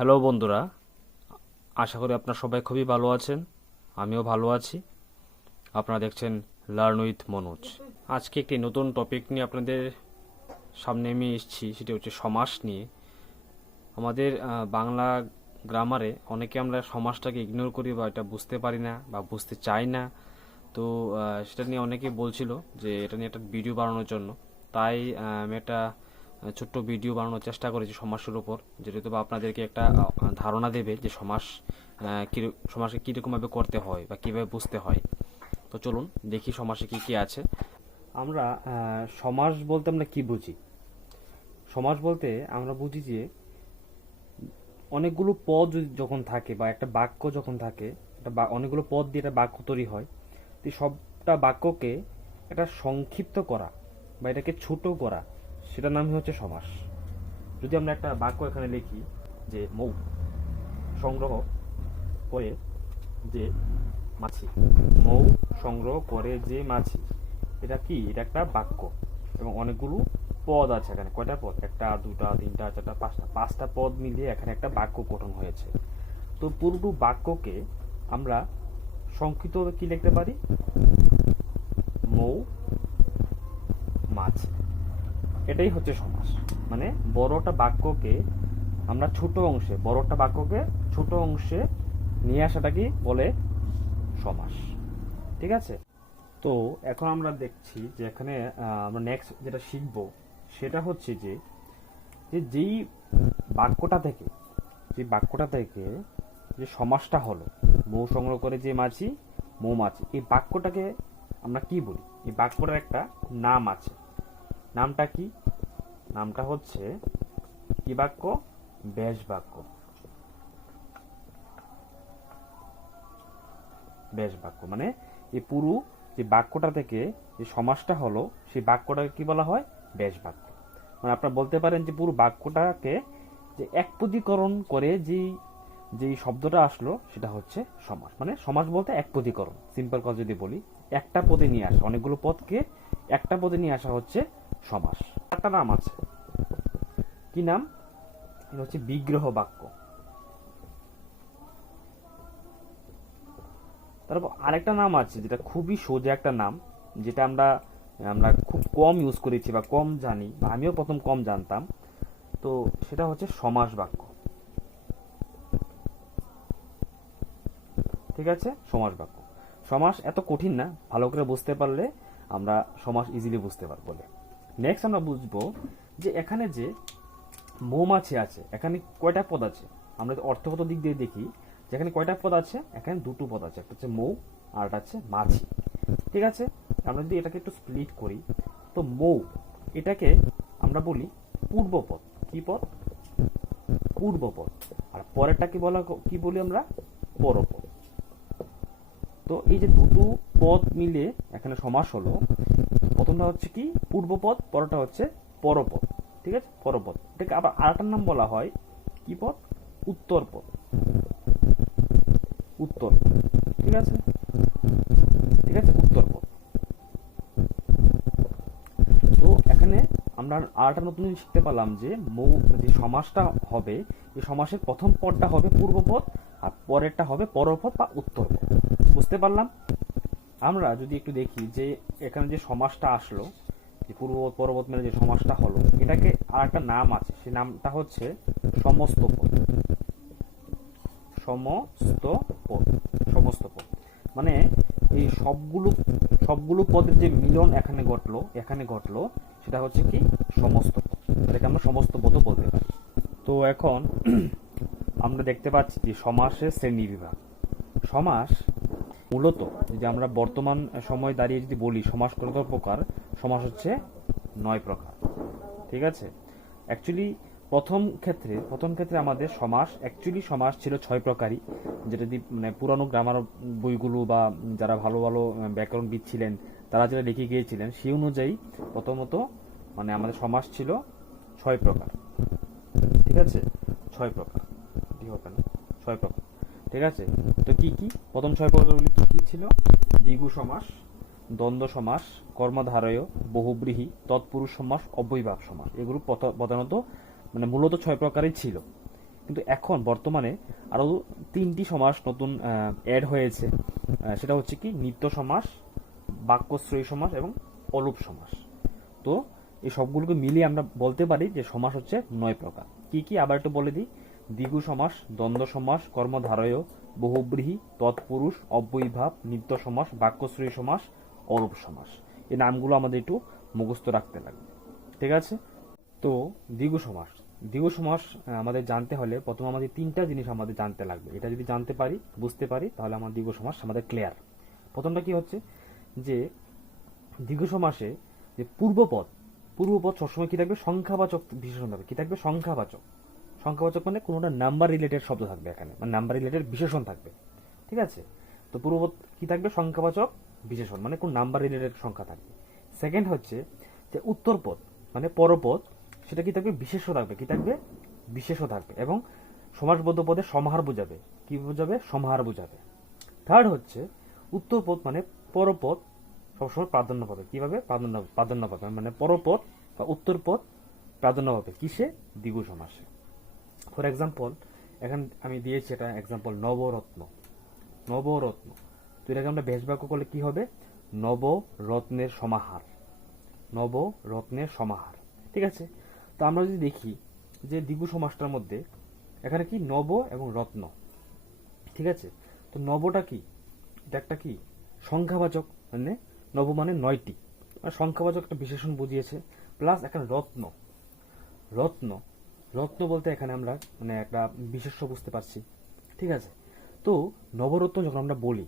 Hello বন্ধুরা, আশা করি আপনারা সবাই খুবই ভালো আছেন, আমিও ভালো আছি। আপনারা দেখছেন লার্ন উইথ মনোজ আজকে একটি নতুন টপিক নিয়ে আপনাদের সামনে আমি এসেছি, সেটি হচ্ছে সমাস নিয়ে। আমাদের বাংলা গ্রামারে অনেকে আমরা সমাজটাকে ইগনোর করি বা এটা বুঝতে পারি না বা বুঝতে চাই না। তো সেটা নিয়ে অনেকে বলছিল যে এটা নিয়ে একটা ভিডিও বানানোর জন্য। তাই আমি একটা ছোট্ট ভিডিও বানানোর চেষ্টা করেছি সমাজের উপর, যেহেতু বা আপনাদেরকে একটা ধারণা দেবে যে কিরক- সমাজকে কীরকমভাবে করতে হয় বা কীভাবে বুঝতে হয়। তো চলুন দেখি সমাসে কী কী আছে। আমরা সমাজ বলতে আমরা কি বুঝি? সমাজ বলতে আমরা বুঝি যে অনেকগুলো পদ যখন থাকে বা একটা বাক্য যখন থাকে, একটা অনেকগুলো পদ দিয়ে একটা বাক্য তৈরি হয়, তো সবটা বাক্যকে একটা সংক্ষিপ্ত করা বা এটাকে ছোট করা সেটার নামই হচ্ছে সমাস। যদি আমরা একটা বাক্য এখানে লিখি যে মৌ, সংগ্রহ করে যে মাছি। মৌ সংগ্রহ করে যে মাছি। এটা কি? এটা একটা বাক্য। এবং অনেকগুলো পদ আছে এখানে। কয়টা পদ? একটা, দুটা, তিনটা, চারটা, পাঁচটা। পাঁচটা পদ মিলিয়ে এখানে একটা বাক্য গঠন হয়েছে। তো পুরো বাক্যকে আমরা সংক্ষিপ্ত কি লিখতে পারি? মৌ মাছ এটাই হচ্ছে সমাস। মানে বড়টা বাক্যকে আমরা ছোট অংশে, বড়টা বাক্যকে ছোট অংশে নিয়ে আসাটাকে বলে? সমাস। ঠিক আছে? তো এখন আমরা দেখছি যে এখানে আমরা নেক্সট যেটা শিখব, সেটা হচ্ছে যে যে যেই বাক্যটা থেকে, যে বাক্যটা থেকে যে সমাসটা হলো, মৌ সংগ্রহ করে যে মাছি, মৌমাছি, এই বাক্যটাকে আমরা কি বলি? এই বাক্যটার একটা নাম আছে। নামটা কি? নামটা হচ্ছে কি বাক্য? ব্যাস বাক্য। ব্যাস বাক্য। মানে এই পুরো যে বাক্যটা থেকে যে সমাসটা হলো, সেই বাক্যটাকে কি বলা হয়? ব্যাস বাক্য। মানে আপনারা বলতে পারেন যে পুরো বাক্যটাকে যে একপদীকরণ করে যেই যেই শব্দটা আসলো, সেটা হচ্ছে সমাস। মানে সমাস বলতে একপদীকরণ। সিম্পল কথা যদি বলি, একটা পদে নিয়ে আসা। অনেকগুলো পদকে একটা পদে নিয়ে আসা হচ্ছে সমাস একটা নাম আছে। কি নাম? এটা হচ্ছে বিগ্রহ বাক্য। তারপর আরেকটা নাম আছে যেটা খুবই সোজা একটা নাম, যেটা আমরা আমরা খুব কম ইউজ করেছি বা কম জানি, বা আমিও প্রথম কম জানতাম। তো সেটা হচ্ছে সমাস বাক্য। ঠিক আছে? সমাস বাক্য। সমাস এত কঠিন না, ভালো করে বুঝতে পারলে আমরা সমাস ইজিলি বুঝতে পারব বলে। নেক্সট আমরা বুঝব যে এখানে যে মৌমাছি আছে, এখানে কয়টা পদ আছে? আমরা অর্থগত দিক দিয়ে দেখি। যে এখানে কয়টা পদ আছে? এখানে দুটো পদ আছে, একটা হচ্ছে মৌ আর একটা হচ্ছে মাছি। ঠিক আছে? আমরা যদি এটাকে একটু স্প্লিট করি, তো মৌ, এটাকে আমরা বলি পূর্বপদ কি পদ? পূর্ব পূর্বপদ আর পরেরটা কি বলা কি বলি আমরা? পরপদ তো এই যে দুটো পদ মিলে এখানে সমাস হলো প্রথমটা হচ্ছে কি? পূর্বপদ পরটা হচ্ছে পরপদ। ঠিক আছে? পরপদ। এটাকে আবার আরেকটার নাম বলা হয় কি পদ? উত্তর পদ উত্তর। ঠিক আছে? ঠিক আছে? উত্তর পদ তো এখানে আমরা আরেকটা নতুন জিনিস শিখতে পারলাম যে মৌ, যে সমাসটা হবে, এই সমাসের প্রথম পদটা হবে পূর্বপদ আর পরেরটা হবে পরপদ বা উত্তর উত্তরপদ। বুঝতে পারলাম? আমরা যদি একটু দেখি যে এখানে যে সমাসটা আসলো, যে পূর্বপদ পরপদ মেলে যে সমাসটা হলো, এটাকে আর একটা নাম আছে। সেই নামটা হচ্ছে সমস্ত পদ সমস্ত পদ সমস্ত পদ মানে এই সবগুলো সবগুলো পদের যে মিলন এখানে ঘটলো এখানে ঘটলো, সেটা হচ্ছে কি সমস্ত পদ এটাকে আমরা সমস্ত পদও বলতে পারি। তো এখন আমরা দেখতে পাচ্ছি যে সমাসের শ্রেণি বিভাগ। সমাস মূলত যদি আমরা বর্তমান সময় দাঁড়িয়ে যদি বলি সমাস কত প্রকার? সমাস হচ্ছে নয় প্রকার। ঠিক আছে? অ্যাকচুয়ালি প্রথম ক্ষেত্রে প্রথম ক্ষেত্রে আমাদের সমাস অ্যাকচুয়ালি সমাস ছিল ছয় প্রকারই। যেটা যদি মানে পুরানো গ্রামার বইগুলো বা যারা ভালো ভালো ব্যাকরণবিদ ছিলেন, তারা যেটা লিখে গিয়েছিলেন, সেই অনুযায়ী প্রথমত মানে আমাদের সমাস ছিল ছয় প্রকার। ঠিক আছে? ছয় প্রকার। কি হবে না? ছয় প্রকার। ঠিক আছে? তো কি কি? প্রথম ছয় প্রকারগুলি কি কি ছিল? দ্বিগু সমাস, দ্বন্দ্ব সমাস, কর্মধারয়, বহুব্রীহি, তৎপুরুষ সমাস, অব্যয়ভাব সমাস। এগুলো প্রধানত মানে মূলত ছয় প্রকারই ছিল। কিন্তু এখন বর্তমানে আরও তিনটি সমাস নতুন অ্যাড হয়েছে। সেটা হচ্ছে কি? নিত্য সমাস, বাক্যশ্রয়ী সমাস এবং অলুপ সমাস। তো এই সবগুলোকে মিলিয়ে আমরা বলতে পারি যে সমাস হচ্ছে নয় প্রকার। কি কি? আবার একটু বলে দিই। দ্বিগু সমাস, দ্বন্দ্ব সমাস, কর্মধারয়, বহুব্রীহি, তৎপুরুষ, অব্যয়ীভাব, নিত্য সমাস, বাক্যশ্রয়ী সমাস অরূপ সমাস। এই নামগুলো আমাদের একটু মুখস্থ রাখতে লাগবে। ঠিক আছে? তো দ্বিগু সমাস। দ্বিগু সমাস আমাদের জানতে হলে প্রথম আমাদের তিনটা জিনিস আমাদের জানতে লাগবে। এটা যদি জানতে পারি, বুঝতে পারি, তাহলে আমার দ্বিগু সমাস আমাদের ক্লিয়ার প্রথমটা কি হচ্ছে? যে দীর্ঘ সমাসে যে পূর্বপদ পূর্বপদ সবসময় কি থাকবে? সংখ্যাবাচক বিশেষণ থাকবে। কি থাকবে? সংখ্যাবাচক। সংখ্যাবাচক মানে কোনোটা নাম্বার রিলেটেড শব্দ থাকবে এখানে মানে নাম্বার রিলেটেড বিশেষণ থাকবে, ঠিক আছে? তো পূর্বপদ কি থাকবে? সংখ্যাবাচক বিশেষণ মানে কোন নাম্বার রিলেটেড সংখ্যা থাকবে। সেকেন্ড হচ্ছে যে উত্তরপদ মানে পরপদ, সেটা কি থাকবে? বিশেষ থাকবে, কি থাকবে? বিশেষ থাকবে এবং সমাসবদ্ধ পদে সমাহার বোঝাবে, কি বোঝাবে? সমাহার বোঝাবে। থার্ড হচ্ছে উত্তরপদ মানে পরপদ, সবসময় প্রাধান্য পাবে, কীভাবে? প্রাধান্য প্রাধান্য পাবে মানে পরপদ বা উত্তরপদ প্রাধান্য পাবে, কিসে? দ্বিগু সমাসে। ফর এক্সাম্পল এখন আমি দিয়েছি এটা এক্সাম্পল নবরত্ন। নবরত্ন। তো এটাকে আমরা বেশ বাক্য করলে কি হবে? নবরত্নের সমাহার। নবরত্নের সমাহার। ঠিক আছে? তো আমরা যদি দেখি যে দ্বিগু সমাসটার মধ্যে এখানে কি? নব এবং রত্ন। ঠিক আছে? তো নবটা কি? এটা একটা কি? সংখ্যাবাচক মানে নব মানে নয়টি। সংখ্যাবাচক একটা বিশেষণ বুঝিয়েছে। প্লাস এখানে রত্ন। রত্ন রত্ন বলতে এখানে আমরা মানে একটা বিশেষ্য বুঝতে পারছি। ঠিক আছে? তো নবরত্ন যখন আমরা বলি,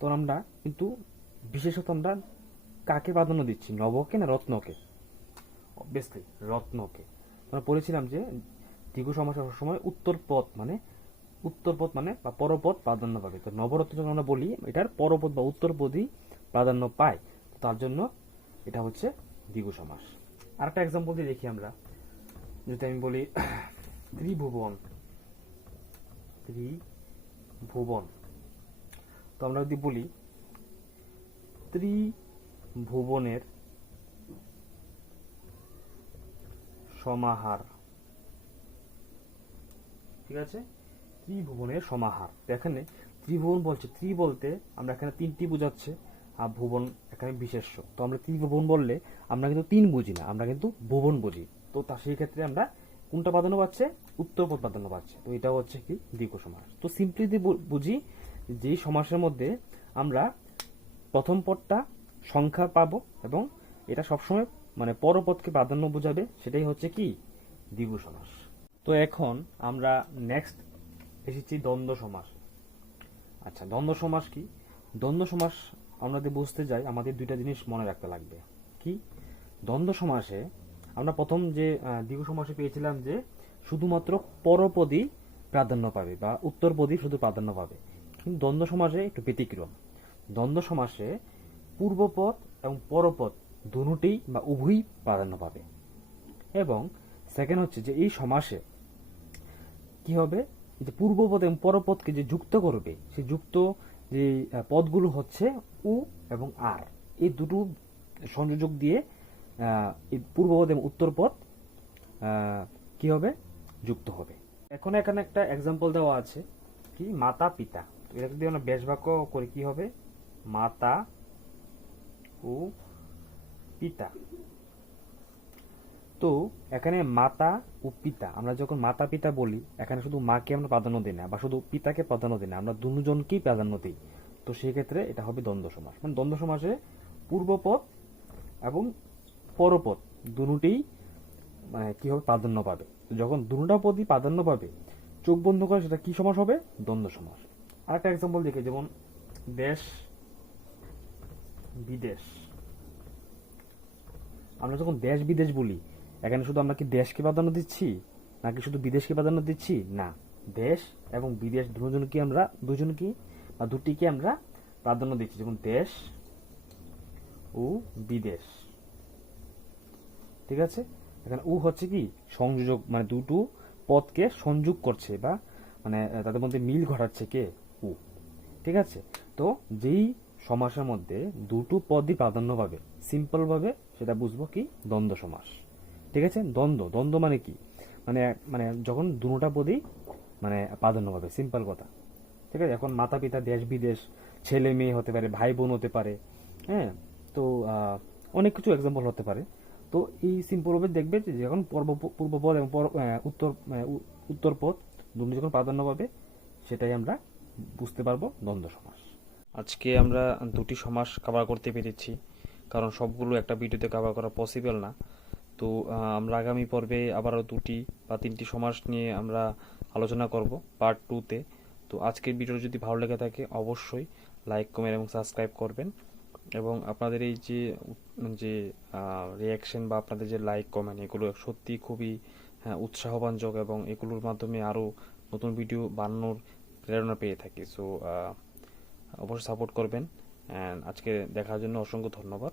তখন আমরা কিন্তু বিশেষত আমরা কাকে প্রাধান্য দিচ্ছি? নবকে না রত্নকে? অবভিয়াসলি রত্নকে। আমরা পড়েছিলাম যে দীর্ঘ সমাস সময় উত্তর পথ মানে উত্তর পথ মানে বা পরপথ প্রাধান্য পাবে। তো নবরত্ন যখন আমরা বলি, এটার পরপথ বা উত্তর পদই প্রাধান্য পায়। তার জন্য এটা হচ্ছে দ্বিগু সমাস। আরেকটা এক্সাম্পল দিয়ে দেখি আমরা। যদি আমি বলি, ত্রিভুবন। ত্রিভুবন। তো আমরা যদি বলি, ত্রিভুবনের সমাহার। ঠিক আছে? ত্রিভুবনের সমাহার। এখানে ত্রিভুবন বলছে, ত্রি বলতে আমরা এখানে তিনটি বোঝাচ্ছে, আর ভুবন এখানে বিশেষ্য। তো আমরা ত্রিভুবন বললে আমরা কিন্তু তিন বুঝি না, আমরা কিন্তু ভুবন বুঝি। তো তা সেই ক্ষেত্রে আমরা কোনটা প্রাধান্য পাচ্ছে? উত্তর পদ প্রাধান্য পাচ্ছে। তো এটা হচ্ছে কি দীর্ঘ সমাস। তো সিম্পলি বু- বুঝি যেই সমাসের মধ্যে আমরা প্রথম পদটা সংখ্যা পাবো এবং এটা সবসময় মানে পরপদকে প্রাধান্য বোঝাবে, সেটাই হচ্ছে কি? দ্বিগু সমাস। তো এখন আমরা নেক্সট এসেছি দ্বন্দ্ব সমাস। আচ্ছা দ্বন্দ্ব সমাস কি? দ্বন্দ্ব সমাস আমরা যদি বুঝতে যাই, আমাদের দুইটা জিনিস মনে রাখতে লাগবে। কি? দ্বন্দ্ব সমাসে আমরা প্রথম যে দ্বিগু সমাসে পেয়েছিলাম যে শুধুমাত্র পরপদই প্রাধান্য পাবে বা উত্তরপদই শুধু প্রাধান্য পাবে। কিন্তু দ্বন্দ্ব সমাসে একটু ব্যতিক্রম। দ্বন্দ্ব সমাসে পূর্বপদ এবং পরপদ দুটোই বা উভয়ই প্রাধান্য পাবে। এবং সেকেন্ড হচ্ছে যে এই সমাসে কি হবে? যে পূর্বপদ এবং পরপদকে যে যুক্ত করবে, সে যুক্ত যে পদগুলো হচ্ছে উ এবং আর। এই দুটো সংযোজক দিয়ে পূর্বপদ এবং উত্তরপদ আহ, কি হবে? যুক্ত হবে। এখন এখানে একটা এক্সাম্পল দেওয়া আছে কি? মাতা পিতা। এটা যদি আমরা বেশ বাক্য করি কি হবে? মাতা ও পিতা। তো এখানে মাতা ও পিতা আমরা যখন মাতা পিতা বলি এখানে শুধু মাকে আমরা প্রাধান্য দিই না বা শুধু পিতাকে প্রাধান্য দিই না আমরা দুজনকেই প্রাধান্য দিই। তো সেক্ষেত্রে এটা হবে দ্বন্দ্ব সমাস। মানে দ্বন্দ্ব সমাসে পূর্বপদ এবং পরপদ দুটোই মানে কি হবে, প্রাধান্য পাবে। যখন দুটা পদই প্রাধান্য পাবে, চোখ বন্ধ করে সেটা কি সমাস হবে? দ্বন্দ্ব সমাস। আরেকটা এক্সাম্পল দেখে, যেমন দেশ, বিদেশ। আমরা যখন দেশ, বিদেশ বলি, এখানে শুধু আমরা কি দেশকে প্রাধান্য দিচ্ছি? নাকি শুধু বিদেশকে প্রাধান্য দিচ্ছি? না। দেশ এবং বিদেশ দুজনকে আমরা, দুজনকে বা দুটিকে আমরা প্রাধান্য দিচ্ছি। যেমন দেশ ও বিদেশ। ঠিক আছে? এখানে উ হচ্ছে কি? সংযোজক মানে দুটো পদকে সংযোগ করছে বা মানে তাদের মধ্যে মিল ঘটাচ্ছে কে? উ। ঠিক আছে? তো যেই সমাসের মধ্যে দুটো পদই প্রাধান্য পাবে সিম্পল ভাবে সেটা বুঝব কি? দ্বন্দ্ব সমাস। ঠিক আছে? দ্বন্দ্ব। দ্বন্দ্ব মানে কি? মানে মানে যখন দুটা পদই মানে প্রাধান্য পাবে সিম্পল কথা। ঠিক আছে? এখন মাতা পিতা দেশ, বিদেশ ছেলে মেয়ে হতে পারে ভাই বোন হতে পারে হ্যাঁ? তো অনেক কিছু এক্সাম্পল হতে পারে। তো এই সিম্পলভাবে দেখবে যে যখন পূর্ব পূর্ব পদ এবং উত্তর আহ, উ- উত্তর পদ দুটি যখন প্রাধান্য পাবে সেটাই আমরা বুঝতে পারব দ্বন্দ্ব সমাস। আজকে আমরা দুটি সমাস কভার করতে পেরেছি কারণ সবগুলো একটা ভিডিওতে কভার করা পসিবল না। তো আমরা আগামী পর্বে আবারও দুটি বা তিনটি সমাস নিয়ে আমরা আলোচনা করব পার্ট টুতে তো। আজকের ভিডিও যদি ভালো লেগে থাকে অবশ্যই লাইক কমেন্ট এবং সাবস্ক্রাইব করবেন। এবং আপনাদের এই যে যে রিয়াকশন বা আপনাদের যে লাইক কমেন্ট এগুলো সত্যি খুবই উৎসাহবানযোগ উৎসাহবাঞ্জক এবং এগুলোর মাধ্যমে আরও নতুন ভিডিও বানানোর প্রেরণা পেয়ে থাকি। সো অবশ্যই সাপোর্ট করবেন। অ্যান্ড আজকে দেখার জন্য অসংখ্য ধন্যবাদ।